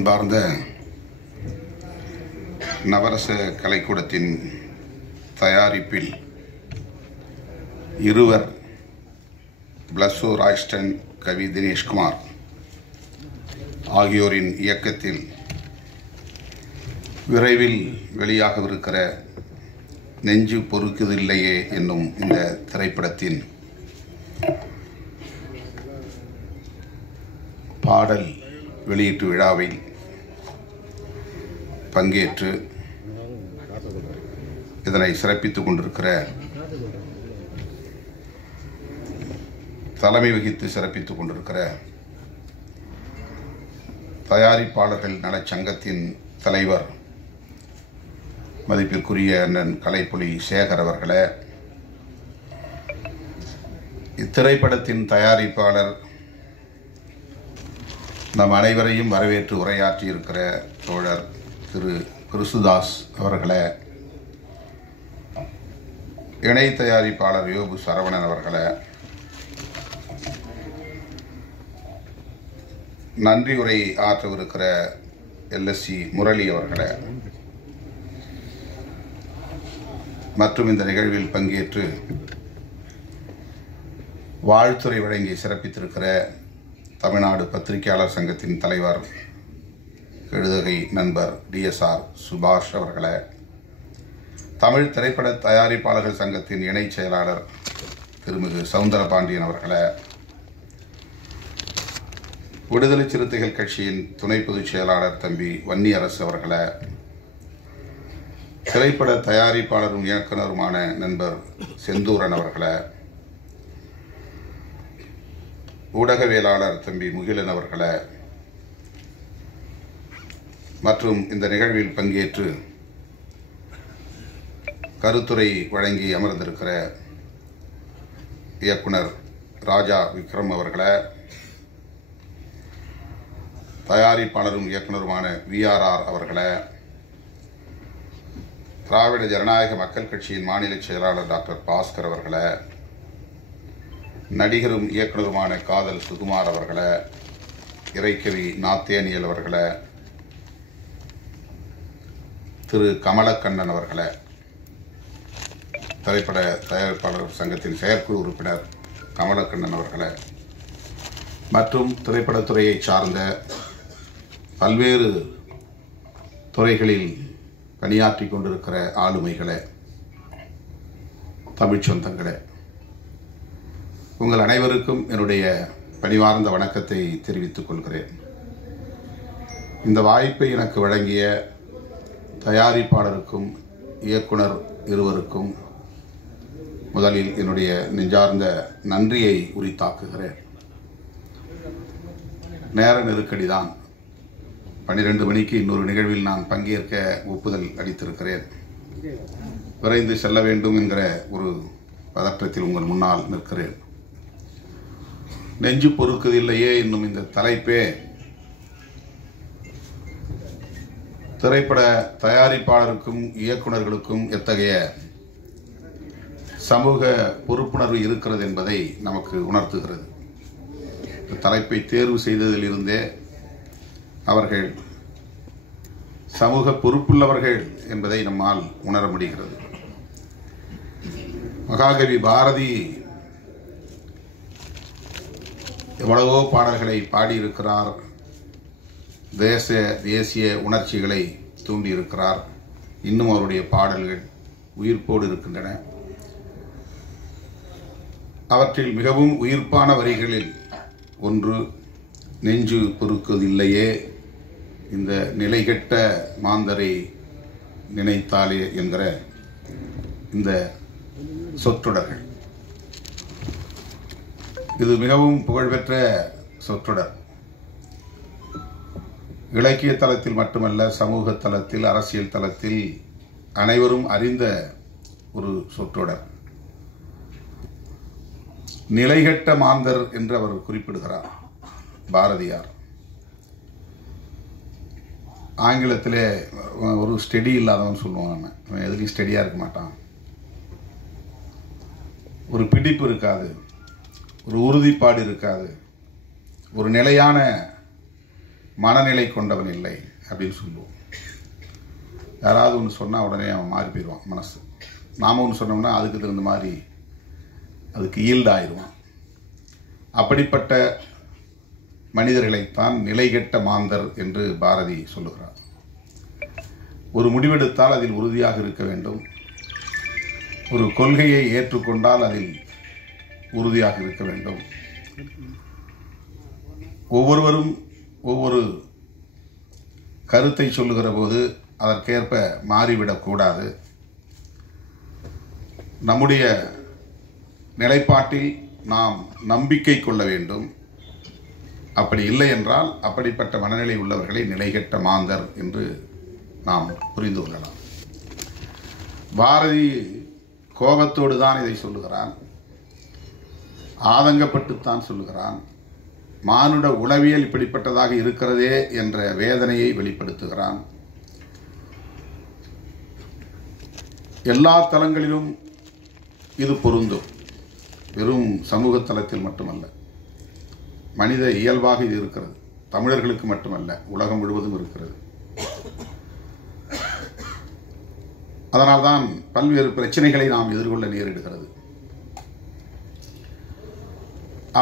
அன்பார்ந்த நவரச கலைக்கூடத்தின் தயாரிப்பில் இருவர் பிளஸோ ராய்ஸ்டன், கவி தினேஷ்குமார் ஆகியோரின் இயக்கத்தில் விரைவில் வெளியாகவிருக்கிற நெஞ்சு பொறுக்குதில்லையே என்னும் இந்த திரைப்படத்தின் பாடல் வெளியீட்டு விழாவில் பங்கேற்று இதனை சிறப்பித்துக் கொண்டிருக்கிற, தலைமை வகித்து சிறப்பித்துக் கொண்டிருக்கிற தயாரிப்பாளர்கள் நலச்சங்கத்தின் தலைவர் மதிப்பிற்குரிய அண்ணன் கலைப்புலி சேகர் அவர்களே, இத்திரைப்படத்தின் தயாரிப்பாளர் நம் அனைவரையும் வரவேற்று உரையாற்றியிருக்கிற தோழர் திரு கிறிஸ்துதாஸ் அவர்களே, இணை தயாரிப்பாளர் யோபு சரவணன் அவர்களே, நன்றி உரை ஆற்றவிருக்கிற எல்எஸ்சி முரளி அவர்களே, மற்றும் இந்த நிகழ்வில் பங்கேற்று வாழ்த்துரை வழங்கி சிறப்பித்திருக்கிற தமிழ்நாடு பத்திரிகையாளர் சங்கத்தின் தலைவர் எழுதுகை நண்பர் டிஎஸ்ஆர் சுபாஷ் அவர்களே, தமிழ் திரைப்பட தயாரிப்பாளர்கள் சங்கத்தின் இணைச் செயலாளர் திருமிகு சவுந்தரபாண்டியன் அவர்களே, விடுதலை சிறுத்தைகள் கட்சியின் துணை பொதுச் செயலாளர் தம்பி வன்னியரசு அவர்களே, திரைப்பட தயாரிப்பாளரும் இயக்குனருமான நண்பர் செந்தூரன் அவர்களே, ஊடகவியலாளர் தம்பி முகிலன் அவர்களே, மற்றும் இந்த நிகழ்வில் பங்கேற்று கருத்துரை வழங்கி அமர்ந்திருக்கிற இயக்குனர் ராஜா விக்ரம் அவர்களே, தயாரிப்பாளரும் இயக்குனருமான விஆர்ஆர் அவர்களே, திராவிட ஜனநாயக மக்கள் கட்சியின் மாநில செயலாளர் டாக்டர் பாஸ்கர் அவர்களே, நடிகரும் இயக்குனருமான காதல் சுகுமார் அவர்களே, இறைக்கவி நாத்தேனியல் அவர்களே, திரு கமலக்கண்ணன் அவர்களே, திரைப்பட தயாரிப்பாளர் சங்கத்தின் செயற்குழு உறுப்பினர் கமலக்கண்ணன் அவர்களே, மற்றும் திரைப்படத்துறையை சார்ந்த பல்வேறு துறைகளில் பணியாற்றி கொண்டிருக்கிற ஆளுமைகளே, தமிழ் சொந்தங்களே, உங்கள் அனைவருக்கும் என்னுடைய பணிவார்ந்த வணக்கத்தை தெரிவித்துக் கொள்கிறேன். இந்த வாய்ப்பை எனக்கு வழங்கிய தயாரிப்பாளருக்கும் இயக்குனர் இருவருக்கும் முதலில் என்னுடைய நெஞ்சார்ந்த நன்றியை உரித்தாக்குகிறேன். நேர நெருக்கடிதான். 12 மணிக்கு இன்னொரு நிகழ்வில் நான் பங்கேற்க ஒப்புதல் அளித்திருக்கிறேன். விரைந்து செல்ல வேண்டும் என்கிற ஒரு பதற்றத்தில் உங்கள் முன்னால் நிற்கிறேன். நெஞ்சு பொறுக்குதில்லையே என்னும் இந்த தலைப்பே திரைப்பட தயாரிப்பாளருக்கும் இயக்குநர்களுக்கும் எத்தகைய சமூக பொறுப்புணர்வு இருக்கிறது என்பதை நமக்கு உணர்த்துகிறது. தலைப்பை தேர்வு செய்ததிலிருந்தே அவர்கள் சமூக பொறுப்புள்ளவர்கள் என்பதை நம்மால் உணர முடிகிறது. மகாகவி பாரதி எவ்வளவோ பாடல்களை பாடியிருக்கிறார். தேசிய உணர்ச்சிகளை தூண்டியிருக்கிறார். இன்னும் அவருடைய பாடல்கள் உயிர்ப்போடு இருக்கின்றன. அவற்றில் மிகவும் உயிர்ப்பான வரிகளில் ஒன்று, நெஞ்சு பொறுக்குதில்லையே இந்த நிலைகெட்ட மாந்தரை நினைத்தாலே என்கிற இந்த சொற்றொடர்கள். இது மிகவும் புகழ்பெற்ற சொற்றொடர். இலக்கிய தளத்தில் மட்டுமல்ல, சமூக தளத்தில், அரசியல் தளத்தில் அனைவரும் அறிந்த ஒரு சொற்றொடர். நிலைகெட்ட மாந்தர் என்று அவர் குறிப்பிடுகிறார் பாரதியார். ஆங்கிலத்திலே ஒரு ஸ்டெடி இல்லாதவன் சொல்லுவோம். நம்ம எதுலையும் ஸ்டெடியாக இருக்க மாட்டான். ஒரு பிடிப்பு இருக்காது, ஒரு உறுதிப்பாடு இருக்காது, ஒரு நிலையான மனநிலை கொண்டவன் இல்லை அப்படின்னு சொல்லுவோம். யாராவது ஒன்று சொன்னால் உடனே அவன் மாறி போயிடுவான் மனசு. நாம் ஒன்று சொன்னோம்னா அதுக்கு தகுந்த மாதிரி அதுக்கு ஈல்டாயிடுவான். அப்படிப்பட்ட மனிதர்களைத்தான் நிலைகெட்ட மாந்தர் என்று பாரதி சொல்லுகிறார். ஒரு முடிவெடுத்தால் அதில் உறுதியாக இருக்க வேண்டும். ஒரு கொள்கையை ஏற்றுக்கொண்டால் அதில் உறுதியாக இருக்க வேண்டும். ஒவ்வொருவரும் ஒவ்வொரு கருத்தை சொல்லுகிற போது அதற்கேற்ப மாறிவிடக்கூடாது. நம்முடைய நிலைப்பாட்டில் நாம் நம்பிக்கை கொள்ள வேண்டும். அப்படி இல்லை என்றால் அப்படிப்பட்ட மனநிலை உள்ளவர்களை நிலைகெட்ட மாந்தர் என்று நாம் புரிந்து கொள்ளலாம். பாரதி கோபத்தோடு தான் இதை சொல்லுகிறான், ஆதங்கப்பட்டுத்தான் சொல்லுகிறான். மானுட உளவியல் இப்படிப்பட்டதாக இருக்கிறதே என்ற வேதனையை வெளிப்படுத்துகிறான். எல்லா தளங்களிலும் இது பொருந்தும், வெறும் சமூக தளத்தில் மட்டுமல்ல. மனித இயல்பாக இது இருக்கிறது. தமிழர்களுக்கு மட்டுமல்ல, உலகம் முழுவதும் இருக்கிறது. அதனால்தான் பல்வேறு பிரச்சனைகளை நாம் எதிர்கொள்ள நேரிடுகிறது.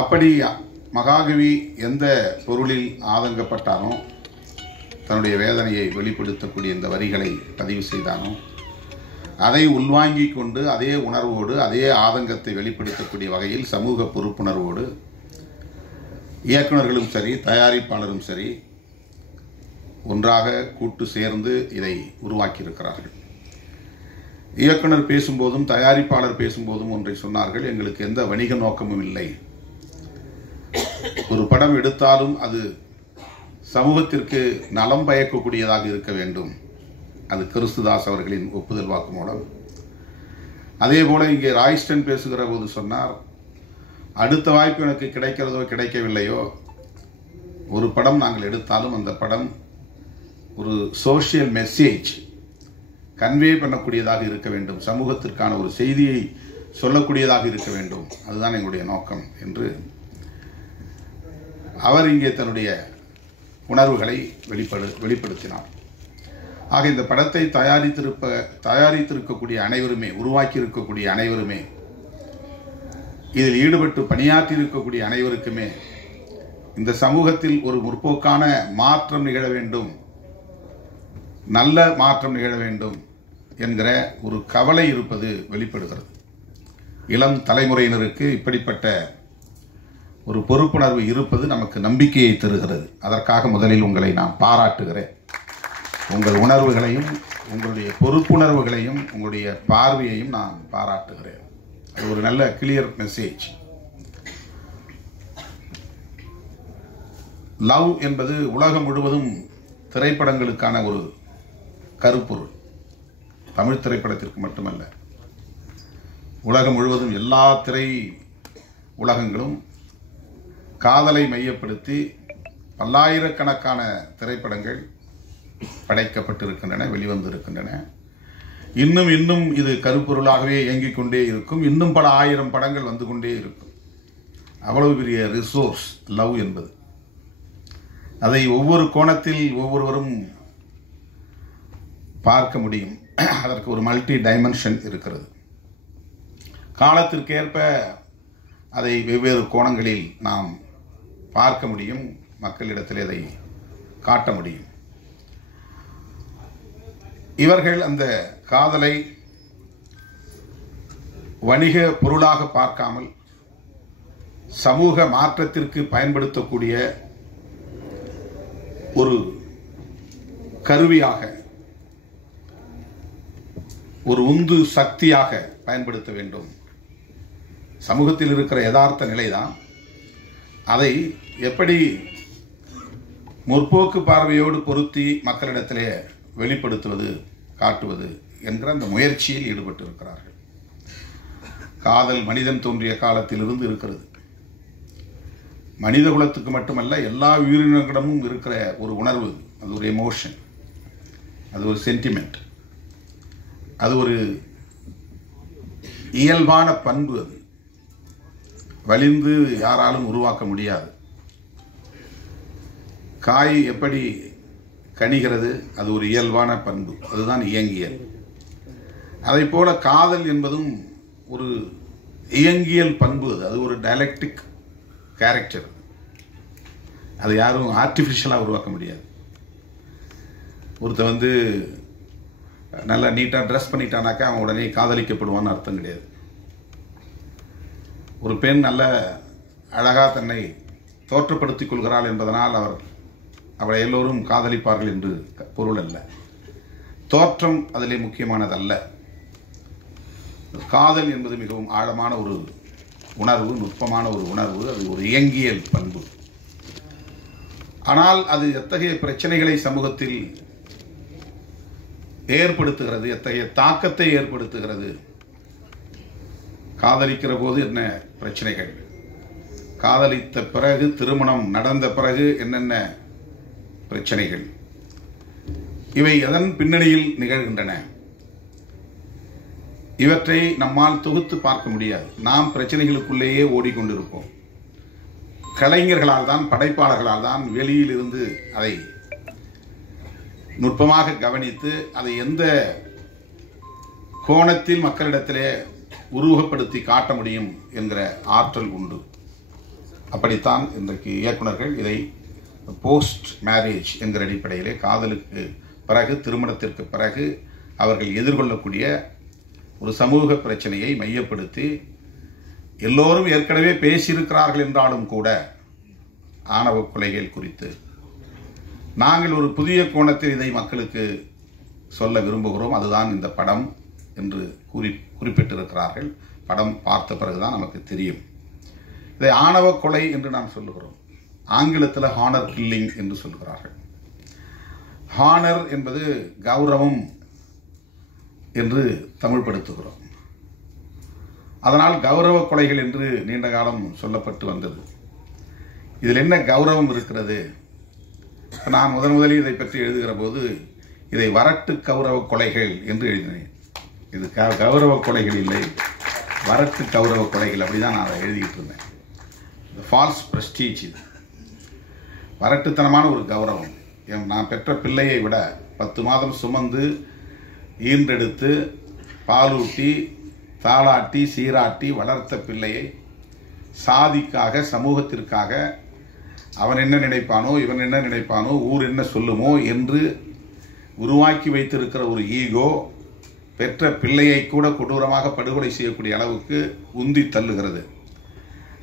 அப்படி மகாகவி எந்த பொருளில் ஆதங்கப்பட்டானோ, தன்னுடைய வேதனையை வெளிப்படுத்தக்கூடிய இந்த வரிகளை பதிவு செய்தானோ, அதை உள்வாங்கிக் கொண்டு அதே உணர்வோடு அதே ஆதங்கத்தை வெளிப்படுத்தக்கூடிய வகையில் சமூக பொறுப்புணர்வோடு இயக்குநர்களும் சரி தயாரிப்பாளரும் சரி ஒன்றாக கூட்டு சேர்ந்து இதை உருவாக்கியிருக்கிறார்கள். இயக்குனர் பேசும்போதும் தயாரிப்பாளர் பேசும்போதும் ஒன்றை சொன்னார்கள், எங்களுக்கு எந்த வணிக நோக்கமும் இல்லை. ஒரு படம் எடுத்தாலும் அது சமூகத்திற்கு நலம் பயக்கக்கூடியதாக இருக்க வேண்டும். அது கிறிஸ்துதாஸ் அவர்களின் ஒப்புதல் வாக்குமூலம். அதே போல இங்கே ராய்ஸ்டன் பேசுகிற போது சொன்னார், அடுத்த வாய்ப்பு எனக்கு கிடைக்கிறதோ கிடைக்கவில்லையோ, ஒரு படம் நாங்கள் எடுத்தாலும் அந்த படம் ஒரு சோஷியல் மெசேஜ் கன்வே பண்ணக்கூடியதாக இருக்க வேண்டும், சமூகத்திற்கான ஒரு செய்தியை சொல்லக்கூடியதாக இருக்க வேண்டும், அதுதான் எங்களுடைய நோக்கம் என்று அவர் இங்கே தன்னுடைய உணர்வுகளை வெளிப்படுத்தினார். ஆக இந்த படத்தை தயாரித்திருக்கக்கூடிய அனைவருமே, உருவாக்கி இருக்கக்கூடிய அனைவருமே, இதில் ஈடுபட்டு பணியாற்றி இருக்கக்கூடிய அனைவருக்குமே இந்த சமூகத்தில் ஒரு முற்போக்கான மாற்றம் நிகழ வேண்டும், நல்ல மாற்றம் நிகழ வேண்டும் என்கிற ஒரு கவலை இருப்பது வெளிப்படுகிறது. இளம் தலைமுறையினருக்கு இப்படிப்பட்ட ஒரு பொறுப்புணர்வு இருப்பது நமக்கு நம்பிக்கையை தருகிறது. அதற்காக முதலில் உங்களை நான் பாராட்டுகிறேன். உங்கள் உணர்வுகளையும் உங்களுடைய பொறுப்புணர்வுகளையும் உங்களுடைய பார்வையையும் நான் பாராட்டுகிறேன். அது ஒரு நல்ல கிளியர் மெசேஜ். லவ் என்பது உலகம் முழுவதும் திரைப்படங்களுக்கான ஒரு கருப்பொருள். தமிழ் திரைப்படத்திற்கு மட்டுமல்ல, உலகம் முழுவதும் எல்லா திரை உலகங்களும் காதலை மையப்படுத்தி பல்லாயிரக்கணக்கான திரைப்படங்கள் படைக்கப்பட்டிருக்கின்றன, வெளிவந்திருக்கின்றன. இன்னும் இது கருப்பொருளாகவே இயங்கிக் கொண்டே இருக்கும். இன்னும் பல ஆயிரம் படங்கள் வந்து கொண்டே இருக்கும். அவ்வளவு பெரிய ரிசோர்ஸ் லவ் என்பது. அதை ஒவ்வொரு கோணத்தில் ஒவ்வொருவரும் பார்க்க முடியும். அதற்கு ஒரு மல்டி டைமென்ஷன் இருக்கிறது. காலத்திற்கேற்ப அதை வெவ்வேறு கோணங்களில் நாம் பார்க்க முடியும், மக்களிடத்தில் அதை காட்ட முடியும். இவர்கள் அந்த காதலை வணிக பொருளாக பார்க்காமல் சமூக மாற்றத்திற்கு பயன்படுத்தக்கூடிய ஒரு கருவியாக, ஒரு உந்து சக்தியாக பயன்படுத்த வேண்டும். சமூகத்தில் இருக்கிற யதார்த்த நிலைதான். அதை எப்படி முற்போக்கு பார்வையோடு பொருத்தி மக்களிடத்திலே வெளிப்படுத்துவது, காட்டுவது என்கிற அந்த முயற்சியில் ஈடுபட்டு இருக்கிறார்கள். காதல் மனிதன் தோன்றிய காலத்திலிருந்து இருக்கிறது. மனித குலத்துக்கு மட்டுமல்ல, எல்லா உயிரினங்களிடமும் இருக்கிற ஒரு உணர்வு. அது ஒரு எமோஷன், அது ஒரு சென்டிமெண்ட், அது ஒரு இயல்பான பண்பு. அது வலிந்து யாராலும் உருவாக்க முடியாது. காய் எப்படி கனிகிறது, அது ஒரு இயல்பான பண்பு, அதுதான் இயங்கியல். அதை போல காதல் என்பதும் ஒரு இயங்கியல் பண்பு, அது ஒரு டயலெக்டிக் கேரக்டர். அது யாரும் ஆர்டிஃபிஷியலாக உருவாக்க முடியாது. ஒருத்தன் வந்து நல்லா நீட்டாக ட்ரெஸ் பண்ணிட்டானாக்கா அவன் உடனே காதலிக்கப்படுவான்னு அர்த்தம் கிடையாது. ஒரு பெண் நல்ல அழகாக தன்னை தோற்றப்படுத்திக் கொள்கிறாள் என்பதனால் அவளை எல்லோரும் காதலிப்பார்கள் என்று பொருள் அல்ல. தோற்றம் அதிலே முக்கியமானதல்ல. காதல் என்பது மிகவும் ஆழமான ஒரு உணர்வு, நுட்பமான ஒரு உணர்வு, அது ஒரு இயங்கியல் பண்பு. ஆனால் அது எத்தகைய பிரச்சனைகளை சமூகத்தில் ஏற்படுத்துகிறது, எத்தகைய தாக்கத்தை ஏற்படுத்துகிறது, காதலிக்கிற போது என்ன பிரச்சனைகள், காதலித்த பிறகு திருமணம் நடந்த பிறகு என்னென்ன பிரச்சனைகள், இவை எதன் பின்னணியில் நிகழ்கின்றன, இவற்றை நம்மால் தொகுத்து பார்க்க முடியாது. நாம் பிரச்சனைகளுக்குள்ளேயே ஓடிக்கொண்டிருப்போம். கலைஞர்களால் தான், படைப்பாளர்களால் தான் வெளியில் இருந்து அதை நுட்பமாக கவனித்து அதை எந்த கோணத்தில் மக்களிடத்திலே உருவகப்படுத்தி காட்ட முடியும் என்கிற ஆற்றல் உண்டு. அப்படித்தான் இன்றைக்கு இயக்குனர்கள் இதை போஸ்ட் மேரேஜ் என்கிற அடிப்படையிலே காதலுக்கு பிறகு, திருமணத்திற்கு பிறகு அவர்கள் எதிர்கொள்ளக்கூடிய ஒரு சமூக பிரச்சனையை மையப்படுத்தி, எல்லோரும் ஏற்கனவே பேசியிருக்கிறார்கள் என்றாலும் கூட ஆணவ கொலைகள் குறித்து நாங்கள் ஒரு புதிய கோணத்தில் இதை மக்களுக்கு சொல்ல விரும்புகிறோம். அதுதான் இந்த படம் என்று குறிப்பிட்டிருக்கிறார்கள். படம் பார்த்த பிறகுதான் நமக்கு தெரியும். இதை ஆணவ கொலை என்று நாம் சொல்லுகிறோம். ஆங்கிலத்தில் ஹானர் கில்லிங் என்று சொல்கிறார்கள். ஹானர் என்பது கௌரவம் என்று தமிழ்படுத்துகிறோம். அதனால் கௌரவ கொலைகள் என்று நீண்ட காலம் சொல்லப்பட்டு வந்தது. இதில் என்ன கௌரவம் இருக்கிறது? நான் முதலில் இதை பற்றி எழுதுகிற போது இதை வரட்டு கௌரவ கொலைகள் என்று எழுதினேன். இது கௌரவ கொலைகள் இல்லை, வரட்டு கௌரவ கொலைகள், அப்படிதான் நான் அதை எழுதிக்கிட்டு இருந்தேன். False prestige. இது வரட்டுத்தனமான ஒரு கௌரவம். நான் பெற்ற பிள்ளையை விட 10 மாதம் சுமந்து ஈன்றெடுத்து பாலூட்டி தாளாட்டி சீராட்டி வளர்த்த பிள்ளையை சாதிக்காக, சமூகத்திற்காக அவன் என்ன நினைப்பானோ, இவன் என்ன நினைப்பானோ, ஊர் என்ன சொல்லுமோ என்று உருவாக்கி வைத்திருக்கிற ஒரு ஈகோ பெற்ற பிள்ளையை கூட கொடூரமாக படுகொலை செய்யக்கூடிய அளவுக்கு உந்தி தள்ளுகிறது.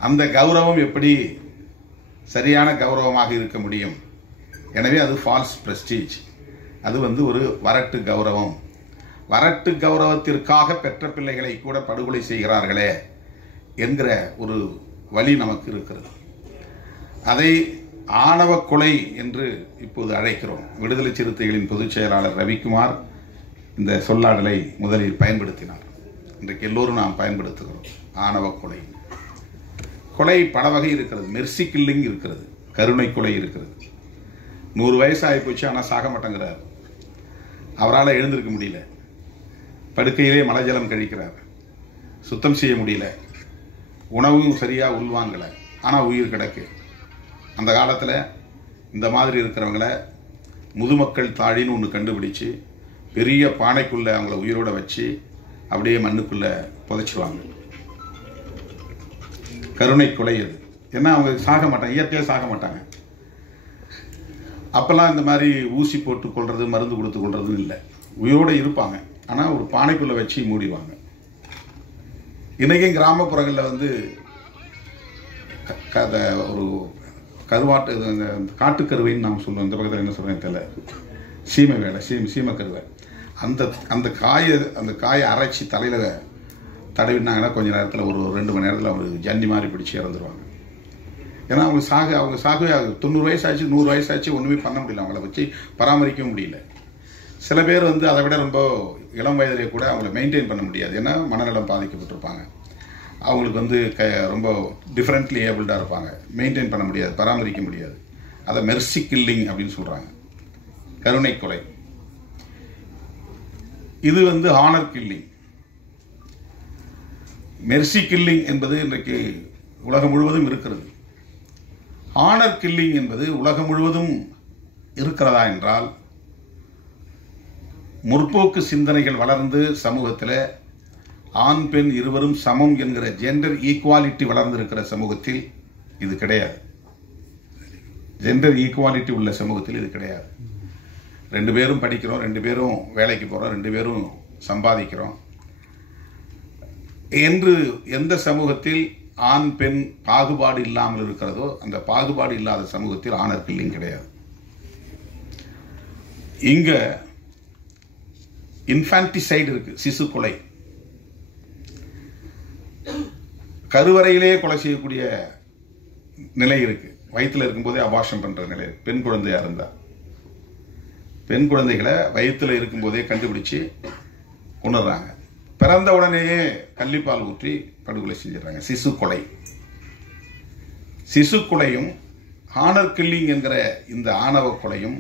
அந்த கௌரவம் எப்படி சரியான கௌரவமாக இருக்க முடியும்? எனவே அது ஃபால்ஸ் பிரஸ்டீஜ். அது ஒரு வரட்டு கௌரவம். வரட்டு கௌரவத்திற்காக பெற்ற பிள்ளைகளை கூட படுகொலை செய்கிறார்களே என்கிற ஒரு வழி நமக்கு இருக்கிறது. அதை ஆணவ கொலை என்று இப்போது அழைக்கிறோம். விடுதலை சிறுத்தைகளின் பொதுச் செயலாளர் ரவிக்குமார் இந்த சொல்லாடலை முதலில் பயன்படுத்தினார். இன்றைக்கு எல்லோரும் நாம் பயன்படுத்துகிறோம். ஆணவ கொலை. கொலை பல வகை இருக்கிறது. மெர்சி கில்லிங் இருக்கிறது, கருணை கொலை இருக்கிறது. 100 வயசு ஆகி போச்சு, ஆனால் சாக மாட்டேங்கிறார். அவரால் எழுந்திருக்க முடியல, படுக்கையிலே மலஜலம் கழிக்கிறார், சுத்தம் செய்ய முடியல, உணவும் சரியாக உள்வாங்கலை, ஆனால் உயிர் கிடக்கு. அந்த காலத்தில் இந்த மாதிரி இருக்கிறவங்கள முதுமக்கள் தாழின்னு ஒன்று கண்டுபிடிச்சு பெரிய பானைக்குள்ளே அவங்கள உயிரோட வச்சு அப்படியே மண்ணுக்குள்ளே புதைச்சிடுவாங்க. கருணை கொலை அது. ஏன்னா அவங்க சாக மாட்டாங்க, இயற்கையாக சாக மாட்டாங்க. அப்போல்லாம் இந்த மாதிரி ஊசி போட்டு கொள்வது, மருந்து கொடுத்து கொள்றதும் இல்லை. உயிரோடு இருப்பாங்க, ஆனால் ஒரு பானைக்குள்ளே வச்சு மூடிடுவாங்க. இன்றைக்கும் கிராமப்புறங்களில் ஒரு கருவாட்டு, காட்டுக்கருவைன்னு நாம் சொல்லுவோம். இந்த பக்கத்தில் என்ன சொல்கிறேன் தெரியல, சீமை வேலை, சீமைக்கருவை. அந்த காயை அரைச்சி தலையில் தடவினாங்கன்னா கொஞ்ச நேரத்தில், ஒரு 2 மணி நேரத்தில் அவங்க ஜன்னி மாதிரி பிடிச்சி இறந்துருவாங்க. ஏன்னா அவங்க சாகவே 90 வயசாச்சு, 100 வயசாச்சு, ஒன்றுமே பண்ண முடியல, அவங்கள வச்சு பராமரிக்கவும் முடியல. சில பேர் அதை விட ரொம்ப இளம் வயதிலே கூட அவங்கள மெயின்டைன் பண்ண முடியாது. ஏன்னா மனநலம் பாதிக்கப்பட்டிருப்பாங்க. அவங்களுக்கு ரொம்ப டிஃப்ரெண்ட்லி ஏபிள்டாக இருப்பாங்க. மெயின்டைன் பண்ண முடியாது, பராமரிக்க முடியாது. அதை மெர்சி கில்லிங் அப்படின்னு சொல்கிறாங்க, கருணை கொலை. இது ஹானர் கில்லிங். மெர்சி கில்லிங் என்பது இன்றைக்கு உலகம் முழுவதும் இருக்கிறது. ஆனர் கில்லிங் என்பது உலகம் முழுவதும் இருக்கிறதா என்றால், முற்போக்கு சிந்தனைகள் வளர்ந்து சமூகத்தில் ஆண் பெண் இருவரும் சமம் என்கிற ஜெண்டர் ஈக்குவாலிட்டி வளர்ந்திருக்கிற சமூகத்தில் இது கிடையாது. ஜெண்டர் ஈக்குவாலிட்டி உள்ள சமூகத்தில் இது கிடையாது. 2 பேரும் படிக்கிறோம், 2 பேரும் வேலைக்கு போகிறோம், 2 பேரும் சம்பாதிக்கிறோம் என்று எந்த சமூகத்தில் ஆண் பெண் பாகுபாடு இல்லாமல் இருக்கிறதோ அந்த பாகுபாடு இல்லாத சமூகத்தில் ஆனர் கில்லிங் கிடையாது. இங்க இன்ஃபான்டிசைடு இருக்கு, சிசு கொலை. கருவறையிலேயே கொலை செய்யக்கூடிய நிலை இருக்கு. வயிற்றுல இருக்கும்போதே அபார்ஷன் பண்ற நிலை இருக்கு. பெண் குழந்தையா இருந்தா பெண் குழந்தைகளை வயிற்றுல இருக்கும்போதே கண்டுபிடிச்சு கொண்டுறாங்க. பிறந்த உடனேயே கள்ளிப்பால் ஊற்றி படுகொலை செஞ்சிடறாங்க. சிசு கொலை. சிசு கொலையும் ஆனர் கில்லிங் என்கிற இந்த ஆணவ கொலையும்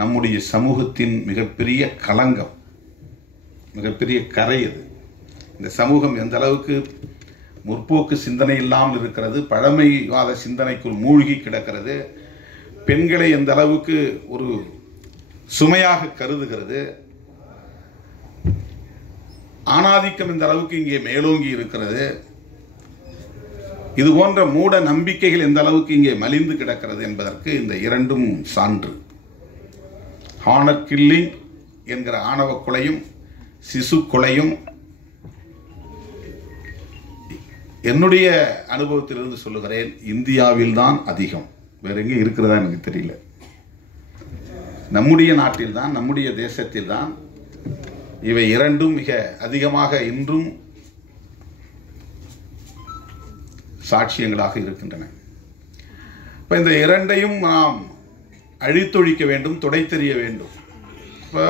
நம்முடைய சமூகத்தின் மிகப்பெரிய களங்கம், மிகப்பெரிய கரை. அது இந்த சமூகம் எந்த அளவுக்கு முற்போக்கு சிந்தனை இல்லாமல் இருக்கிறது, பழமைவாத சிந்தனைக்குள் மூழ்கி கிடக்கிறது, பெண்களை எந்த அளவுக்கு ஒரு சுமையாக கருதுகிறது, ஆணாதிக்கம் இந்த அளவுக்கு இங்கே மேலோங்கி இருக்கிறது, இது போன்ற மூட நம்பிக்கைகள் எந்த அளவுக்கு இங்கே மலிந்து கிடக்கிறது என்பதற்கு இந்த இரண்டும் சான்று. ஆனர் கில்லிங் என்கிற ஆணவ கொலையும் சிசு கொலையும் என்னுடைய அனுபவத்திலிருந்து சொல்லுகிறேன், இந்தியாவில் தான் அதிகம். வேற எங்கே இருக்கிறதா எனக்கு தெரியல. நம்முடைய நாட்டில் தான், நம்முடைய தேசத்தில் தான் இவை இரண்டும் மிக அதிகமாக இன்றும் சாட்சியங்களாக இருக்கின்றன. இப்போ இந்த இரண்டையும் நாம் அழித்தொழிக்க வேண்டும், துடைத்தெறிய வேண்டும். இப்போ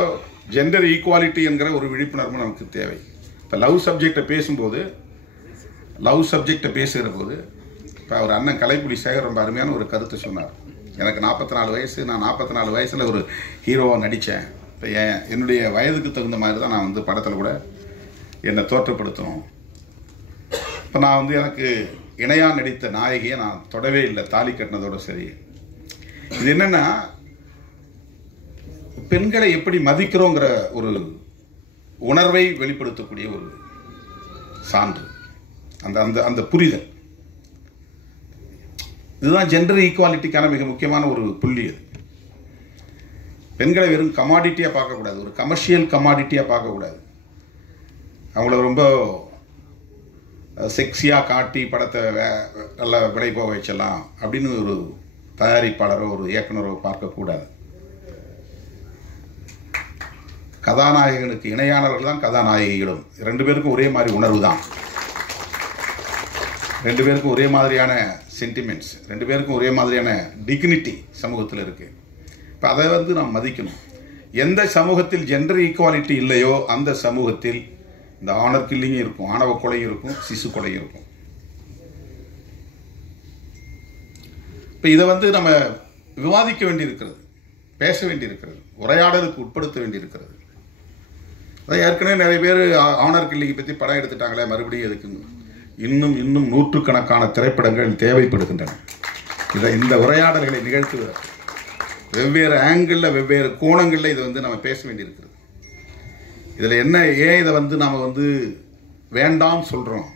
ஜெண்டர் ஈக்குவாலிட்டி என்கிற ஒரு விழிப்புணர்வு நமக்கு தேவை. இப்போ லவ் சப்ஜெக்டை பேசுகிற போது இப்போ அவர் அண்ணன் கலைப்புலி சேகர் ரொம்ப அருமையான ஒரு கருத்தை சொன்னார். எனக்கு 44 வயசு, நான் 44 வயசில் ஒரு ஹீரோவாக நடித்தேன். இப்போ என்னுடைய வயதுக்கு தகுந்த மாதிரி தான் நான் படத்தில் கூட என்னை தோற்றப்படுத்தணும். இப்போ நான் எனக்கு இணையாக நடித்த நாயகியை நான் தொடவே இல்லை, தாலி கட்டினதோட சரி. இது என்னன்னா, பெண்களை எப்படி மதிக்கிறோங்கிற ஒரு உணர்வை வெளிப்படுத்தக்கூடிய ஒரு சான்று, அந்த அந்த அந்த புரிதல். இதுதான் ஜெண்டர் ஈக்குவாலிட்டிக்கான மிக முக்கியமான ஒரு புள்ளி. அது பெண்களை வெறும் கமாடிட்டியா பார்க்கக்கூடாது, ஒரு கமர்ஷியல் கமாடிட்டியா பார்க்கக்கூடாது. அவங்கள ரொம்ப செக்ஸியா காட்டி படத்தை நல்ல விலை போக வச்சலாம் அப்படின்னு ஒரு தயாரிப்பாளரோ ஒரு இயக்குனரோ பார்க்கக்கூடாது. கதாநாயகனுக்கு இணையானவர்கள் தான் கதாநாயகிகளும். 2 பேருக்கும் ஒரே மாதிரி உணர்வு தான், 2 பேருக்கும் ஒரே மாதிரியான சென்டிமெண்ட்ஸ், 2 பேருக்கும் ஒரே மாதிரியான டிக்னிட்டி சமூகத்தில் இருக்கு. இப்போ அதை நாம் மதிக்கணும். எந்த சமூகத்தில் ஜெண்டர் ஈக்குவாலிட்டி இல்லையோ அந்த சமூகத்தில் இந்த ஆனர் கில்லிங்கும் இருக்கும், ஆணவ கொலையும் இருக்கும், சிசு கொலையும் இருக்கும். இப்போ இதை நம்ம விவாதிக்க வேண்டியிருக்கிறது, பேச வேண்டியிருக்கிறது, உரையாடலுக்கு உட்படுத்த வேண்டியிருக்கிறது. ஏற்கனவே நிறைய பேர் ஆனர் கில்லிங்கை பற்றி படம் எடுத்துட்டாங்களே, மறுபடியும் எதுக்குங்க? இன்னும் நூற்றுக்கணக்கான திரைப்படங்கள் தேவைப்படுகின்றன. இந்த உரையாடல்களை நிகழ்த்துவதற்கு வெவ்வேறு ஆங்கிளில் வெவ்வேறு கோணங்களில் இதை நம்ம பேச வேண்டியிருக்கிறது. இதில் என்ன, ஏன் இதை நாம் வேண்டாம் சொல்கிறோம்?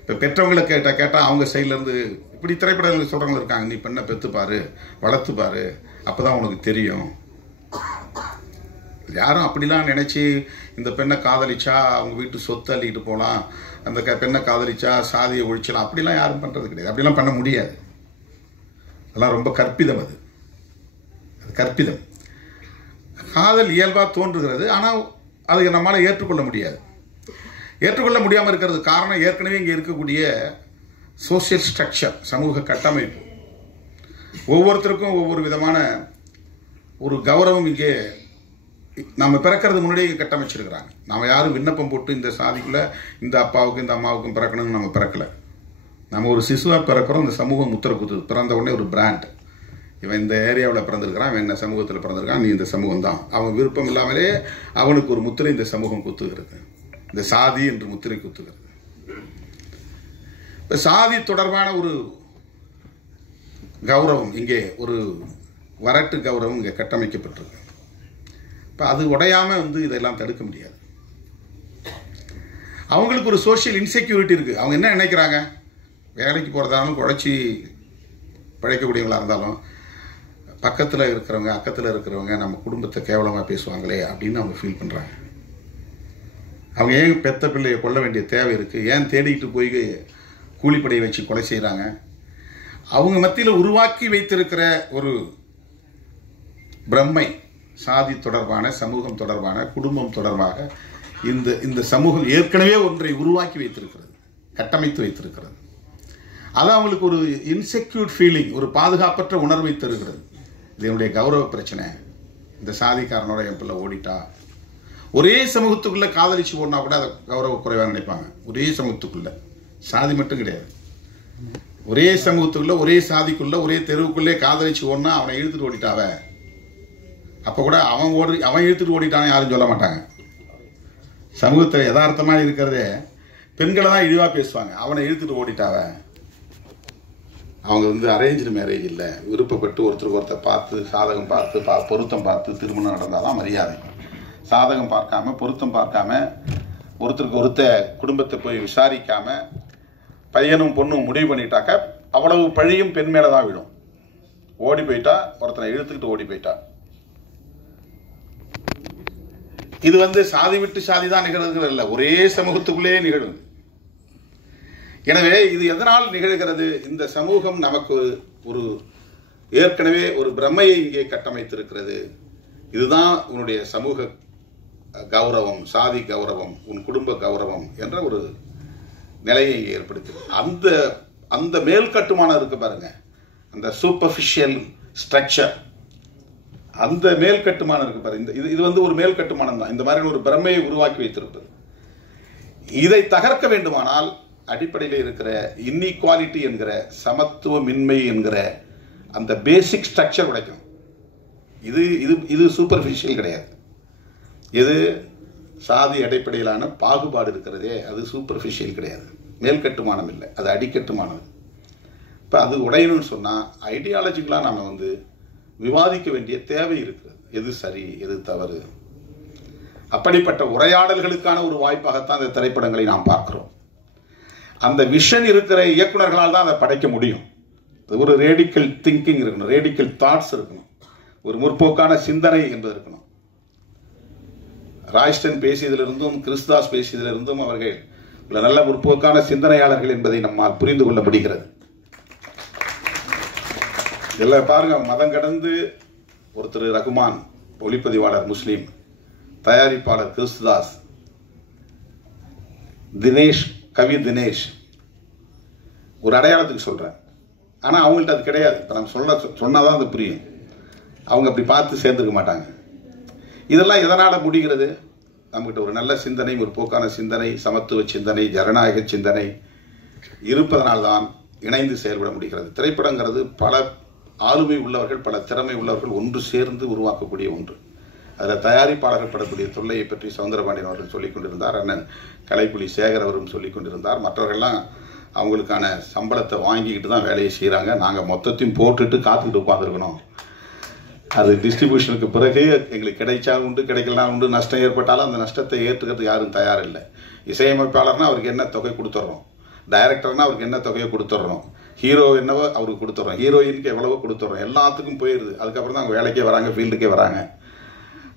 இப்போ பெற்றவங்களை கேட்டால் அவங்க சைட்லேருந்து இப்படி திரைப்படங்கள் சொல்கிறவங்க இருக்காங்க, நீ பெண்ணை பெற்றுப்பாரு, வளர்த்துப்பாரு, அப்போ தான் உனக்கு தெரியும். யாரும் அப்படிலாம் நினச்சி இந்த பெண்ணை காதலிச்சா அவங்க வீட்டு சொத்து அள்ளிக்கிட்டு போகலாம், அந்த பெண்ணை காதலிச்சா சாதியை ஒழிச்சலாம், அப்படிலாம் யாரும் பண்ணுறது கிடையாது. அப்படிலாம் பண்ண முடியாது. அதெல்லாம் ரொம்ப கற்பிதம். அது கற்பிதம். காதல் இயல்பாக தோன்றுகிறது, ஆனால் அதை நம்மளால் ஏற்றுக்கொள்ள முடியாது. ஏற்றுக்கொள்ள முடியாமல் இருக்கிறது காரணம் ஏற்கனவே இங்கே இருக்கக்கூடிய சோசியல் ஸ்ட்ரக்சர், சமூக கட்டமைப்பு. ஒவ்வொருத்தருக்கும் ஒவ்வொரு விதமான ஒரு கௌரவம் இங்கே நம்ம பிறக்கிறது முன்னாடியே கட்டமைச்சிருக்கிறாங்க. நம்ம யாரும் விண்ணப்பம் போட்டு இந்த சாதிக்குள்ள இந்த அப்பாவுக்கும் இந்த அம்மாவுக்கும் பிறக்கணும்னு நம்ம பிறக்கலை. நம்ம ஒரு சிசுவாக பிறக்கிறோம், இந்த சமூகம் முத்திர குத்துது. பிறந்த உடனே ஒரு பிராண்ட், இவன் இந்த ஏரியாவில் பிறந்திருக்கிறான், இவன் என்ன சமூகத்தில் பிறந்திருக்கான், நீ இந்த சமூகம் தான். அவன் விருப்பம் இல்லாமலே அவனுக்கு ஒரு முத்திரை இந்த சமூகம் குத்துகிறது, இந்த சாதி என்று முத்திரை குத்துகிறது. இப்போ சாதி தொடர்பான ஒரு கௌரவம், இங்கே ஒரு வரட்டு கௌரவம் இங்கே கட்டமைக்கப்பட்டிருக்கு. இப்போ அது உடையாமல் இதெல்லாம் தடுக்க முடியாது. அவங்களுக்கு ஒரு சோஷியல் இன்செக்யூரிட்டி இருக்குது. அவங்க என்ன நினைக்கிறாங்க, வேலைக்கு போகிறதாலும் குழைச்சி பழைக்கக்கூடியவங்களாக இருந்தாலும் பக்கத்தில் இருக்கிறவங்க அக்கத்தில் இருக்கிறவங்க நம்ம குடும்பத்தை கேவலமாக பேசுவாங்களே அப்படின்னு அவங்க ஃபீல் பண்ணுறாங்க. அவங்க ஏன் பெத்த பிள்ளையை கொல்ல வேண்டிய தேவை இருக்குது, ஏன் தேடிட்டு போய் கூலிப்படையை வச்சு கொலை செய்கிறாங்க? அவங்க மத்தியில் உருவாக்கி வைத்திருக்கிற ஒரு பிரம்மை, சாதி தொடர்பான, சமூகம் தொடர்பான, குடும்பம் தொடர்பாக இந்த சமூகம் ஏற்கனவே ஒன்றை உருவாக்கி வைத்திருக்கிறது, கட்டமைத்து வைத்திருக்கிறது. அது அவங்களுக்கு ஒரு இன்செக்யூர் ஃபீலிங், ஒரு பாதுகாப்பற்ற உணர்வை தருகிறது. இது என்னுடைய கௌரவ பிரச்சனை, இந்த சாதிக்காரனோட என் பிள்ளை ஓடிட்டா. ஒரே சமூகத்துக்குள்ளே காதலிச்சு ஓடினா கூட அதை கௌரவ குறைவாக நினைப்பாங்க. ஒரே சமூகத்துக்குள்ளே, சாதி மட்டும் கிடையாது, ஒரே சமூகத்துக்குள்ள, ஒரே சாதிக்குள்ள, ஒரே தெருவுக்குள்ளே காதலிச்சு ஓடினா அவனை இழுத்துட்டு ஓடிட்டாவ. அப்போ கூட அவன் இழுத்துட்டு ஓடிட்டானே யாரும் சொல்ல மாட்டாங்க. சமூகத்தில் யதார்த்தமாக இருக்கிறதே பெண்களை தான் இழிவாக பேசுவாங்க. அவனை இழுத்துட்டு ஓடிட்டாவ. அவங்க அரேஞ்சு மேரேஜ் இல்லை, விருப்பப்பட்டு ஒருத்தருக்கு ஒருத்தர் பார்த்து, சாதகம் பார்த்து, பொருத்தம் பார்த்து திருமணம் நடந்தால் தான் மரியாதை. சாதகம் பார்க்காம, பொருத்தம் பார்க்காம, ஒருத்தருக்கு ஒருத்தர் குடும்பத்தை போய் விசாரிக்காம பையனும் பொண்ணும் முடிவு பண்ணிட்டாக்க அவ்வளவு பழியும் பெண் மேலே தான் விடும். ஓடி போயிட்டா, ஒருத்தனை இழுத்துக்கிட்டு ஓடி போயிட்டா. இது சாதி விட்டு சாதி தான் நிகழ்கிறது இல்லை, ஒரே சமூகத்துக்குள்ளே நிகழும். எனவே இது எதனால் நிகழ்கிறது? இந்த சமூகம் நமக்கு ஒரு ஏற்கனவே ஒரு பிரம்மையை இங்கே கட்டமைத்திருக்கிறது. இதுதான் உன்னுடைய சமூக கௌரவம், சாதி கௌரவம், உன் குடும்ப கௌரவம் என்ற ஒரு நிலையை ஏற்படுத்தி அந்த மேல் கட்டுமானம் இருக்கு பாருங்க, அந்த சூப்பர்ஃபிஷியல் ஸ்ட்ரக்சர், அந்த மேல் கட்டுமானம் இருக்கு பாருங்க. இது ஒரு மேல் கட்டுமானம் தான். இந்த மாதிரி ஒரு பிரம்மையை உருவாக்கி வைத்திருப்பது. இதை தகர்க்க வேண்டுமானால் அடிப்படையில் இருக்கிற இன்இக்வாலிட்டி என்கிற, சமத்துவமின்மை என்கிற அந்த பேசிக் ஸ்ட்ரக்சர் உடைக்கும். இது சூப்பர்ஃபிஷியல் கிடையாது. எது சாதி அடிப்படையிலான பாகுபாடு இருக்கிறதே அது சூப்பர்ஃபிஷியல் கிடையாது, மேல் கட்டுமானம் இல்லை, அது அடிக்கட்டுமானம். இப்போ அது உடையணும்னு சொன்னால் ஐடியாலஜிக்கலாக நம்ம விவாதிக்க வேண்டிய தேவை இருக்கிறது. எது சரி, எது தவறு. அப்படிப்பட்ட உரையாடல்களுக்கான ஒரு வாய்ப்பாகத்தான் இந்த திரைப்படங்களை நாம் பார்க்கிறோம். அந்த விஷன் இருக்கிற இயக்குநர்களால் தான் அதை படைக்க முடியும். ஒரு ரேடிக்கல் திங்கிங் இருக்கணும், ரேடிக்கல் தாட்ஸ் இருக்கணும், ஒரு முற்போக்கான சிந்தனை என்பது இருக்கணும். ராய்ஸ்டன் பேசியதிலிருந்தும் கிறிஸ்தாஸ் பேசியதிலிருந்தும் அவர்கள் நல்ல முற்போக்கான சிந்தனையாளர்கள் என்பதை நம்மால் புரிந்து கொள்ள முடிகிறது. எல்லாம் பாருங்க, மதம் கடந்து ஒருத்தர் ரகுமான், ஒளிப்பதிவாளர் முஸ்லீம், தயாரிப்பாளர் கிறிஸ்தாஸ், தினேஷ், கவி தினேஷ், ஒரு அடையாளத்துக்கு சொல்றேன். ஆனா அவங்கள்ட்ட அது கிடையாது. இப்ப நம்ம சொன்னாதான் அது புரியும். அவங்க அப்படி பார்த்து சேர்ந்துக்க மாட்டாங்க. இதெல்லாம் எதனால முடிகிறது? நம்மகிட்ட ஒரு நல்ல சிந்தனை, ஒரு போக்கான சிந்தனை, சமத்துவ சிந்தனை, ஜனநாயக சிந்தனை இருப்பதனால்தான் இணைந்து செயல்பட முடிகிறது. திரைப்படங்கிறது பல ஆளுமை உள்ளவர்கள், பல திறமை உள்ளவர்கள் ஒன்று சேர்ந்து உருவாக்கக்கூடிய ஒன்று. அதில் தயாரிப்பாளர்கள் படக்கூடிய தொல்லையை பற்றி சவுந்தரபாண்டியன் அவர்கள் சொல்லிக் கொண்டிருந்தார். அண்ணன் கலைப்புலி சேகர் அவரும் சொல்லிக் கொண்டிருந்தார். மற்றவர்கள்லாம் அவங்களுக்கான சம்பளத்தை வாங்கிக்கிட்டு தான் வேலையை செய்கிறாங்க. நாங்கள் மொத்தத்தையும் போட்டுட்டு காத்துக்கிட்டு உட்காந்துருக்கணும். அது டிஸ்ட்ரிபியூஷனுக்கு பிறகு எங்களுக்கு கிடைச்சாலும் உண்டு, கிடைக்கலாம் உண்டு. நஷ்டம் ஏற்பட்டாலும் அந்த நஷ்டத்தை ஏற்றுக்கிறதுக்கு யாரும் தயார் இல்லை. இசையமைப்பாளர்னா அவருக்கு என்ன தொகை கொடுத்துட்றோம், டைரக்டர்னா அவருக்கு என்ன தொகையை கொடுத்துட்றோம், ஹீரோ என்னவோ அவருக்கு கொடுத்துட்றோம், ஹீரோயினுக்கு எவ்வளவோ கொடுத்துட்றோம், எல்லாத்துக்கும் போயிடுது. அதுக்கப்புறம் தான் அவங்க வேலைக்கே வராங்க, ஃபீல்டுக்கே வராங்க.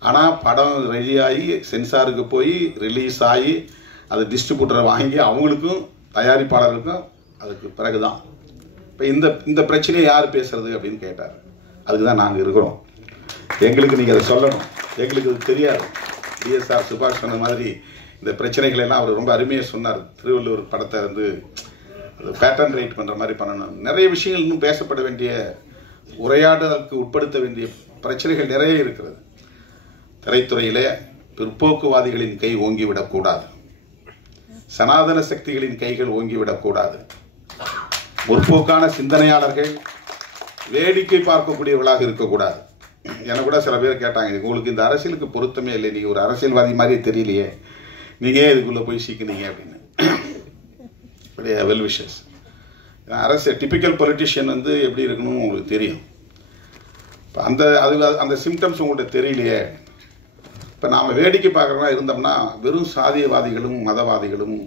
ஆனால் படம் ரெடி ஆகி சென்சாருக்கு போய் ரிலீஸ் ஆகி அது டிஸ்ட்ரிபியூட்டரை வாங்கி அவங்களுக்கும் தயாரிப்பாளர்களுக்கும் அதுக்கு பிறகுதான். இப்போ இந்த பிரச்சனையை யார் பேசுறது அப்படின்னு கேட்டார். அதுக்கு தான் நாங்கள் இருக்கிறோம். எங்களுக்கு நீங்கள் அதை சொல்லணும், எங்களுக்கு அது தெரியாது. டிஎஸ்ஆர் சுபாஷ் சொன்ன மாதிரி இந்த பிரச்சனைகள் எல்லாம் அவர் ரொம்ப அருமையாக சொன்னார். திருவள்ளுவர் படத்தை அது பேட்டர்ன் ரைட் பண்ணுற மாதிரி பண்ணணும். நிறைய விஷயங்கள் இன்னும் பேசப்பட வேண்டிய, உரையாடலுக்கு உட்படுத்த வேண்டிய பிரச்சனைகள் நிறைய இருக்கிறது. திரைத்துறையிலே பிற்போக்குவாதிகளின் கை ஓங்கிவிடக்கூடாது, சனாதன சக்திகளின் கைகள் ஓங்கிவிடக்கூடாது. முற்போக்கான சிந்தனையாளர்கள் வேடிக்கை பார்க்கக்கூடியவர்களாக இருக்கக்கூடாது. எனக்கு கூட சில பேர் கேட்டாங்க, உங்களுக்கு இந்த அரசியலுக்கு பொருத்தமே இல்லை, நீங்கள் ஒரு அரசியல்வாதி மாதிரியே தெரியலையே, நீங்கள் ஏன் இதுக்குள்ளே போய் சிக்கினீங்க அப்படின்னு. Well wishes. அரசு டிபிக்கல் பொலிட்டிஷியன் வந்து எப்படி இருக்கணும்னு உங்களுக்கு தெரியும். இப்போ அந்த சிம்டம்ஸ் உங்கள்கிட்ட தெரியலையே. இப்போ நாம் வேடிக்கை பார்க்குறவங்களா இருந்தோம்னா வெறும் சாதியவாதிகளும் மதவாதிகளும்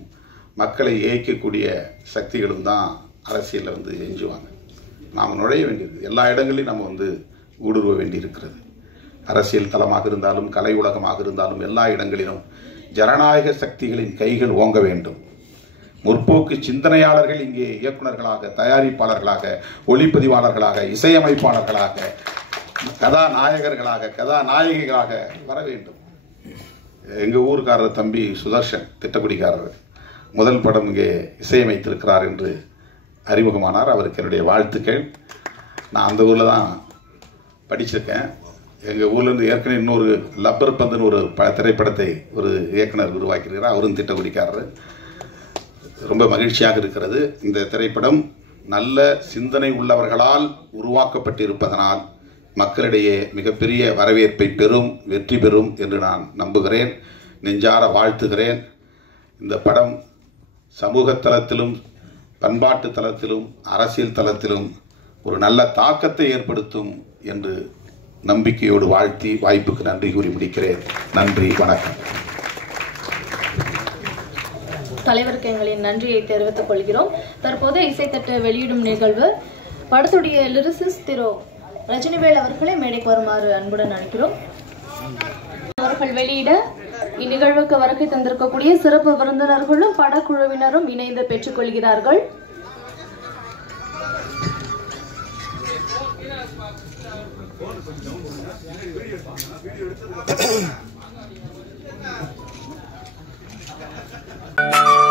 மக்களை ஏய்க்கக்கூடிய சக்திகளும் தான் அரசியலில் வந்து எஞ்சுவாங்க. நாம் நுழைய வேண்டியது எல்லா இடங்களையும் நம்ம வந்து ஊடுருவ வேண்டியிருக்கிறது. அரசியல் தளமாக இருந்தாலும் கலை உலகமாக இருந்தாலும் எல்லா இடங்களிலும் ஜனநாயக சக்திகளின் கைகள் ஓங்க வேண்டும். முற்போக்கு சிந்தனையாளர்கள் இங்கே இயக்குநர்களாக, தயாரிப்பாளர்களாக, ஒளிப்பதிவாளர்களாக, இசையமைப்பாளர்களாக, கதாநாயகர்களாக, கதாநாயகிகளாக வர வேண்டும். எங்கள் ஊருக்காரர் தம்பி சுதர்ஷன் திட்டக்குடிக்காரர் முதல் படம் இங்கே இசையமைத்திருக்கிறார் என்று அறிமுகமானார். அவருக்கு என்னுடைய வாழ்த்துக்கள். நான் அந்த ஊரில் தான் படிச்சிருக்கேன். எங்கள் ஊர்லேருந்து ஏற்கனவே இன்னொரு லப்பர் பந்துன்னு ஒரு திரைப்படத்தை ஒரு இயக்குனர் உருவாக்கியிருக்கிறார். அவரும் திட்டக்குடிக்காரர். ரொம்ப மகிழ்ச்சியாக இருக்கிறது. இந்த திரைப்படம் நல்ல சிந்தனை உள்ளவர்களால் உருவாக்கப்பட்டிருப்பதனால் மக்களிடையே மிகப்பெரிய வரவேற்பை பெறும், வெற்றி பெறும் என்று நான் நம்புகிறேன், நெஞ்சார வாழ்த்துகிறேன். இந்த படம் சமூக தளத்திலும் பண்பாட்டு தளத்திலும் அரசியல் தளத்திலும் ஒரு நல்ல தாக்கத்தை ஏற்படுத்தும் என்று நம்பிக்கையோடு வாழ்த்தி வாய்ப்புக்கு நன்றி கூறி முடிக்கிறேன். நன்றி, வணக்கம். தலைவருக்கு எங்களின் நன்றியை தெரிவித்துக் கொள்கிறோம். தற்போது இசைத்தட்டு வெளியிடும் நிகழ்வு. படத்துடைய லிரிசிஸ்ட் திரு ரஜினிவேல் அவர்களை மேடைக்கு வருமாறு அன்புடன் அழைக்கிறோம். அவர்கள் வெளியிட இந்நிகழ்வுக்கு வருகை தந்திருக்கக்கூடிய சிறப்பு விருந்தினர்களும் படக்குழுவினரும் இணைந்து பெற்றுக் கொள்கிறார்கள். Video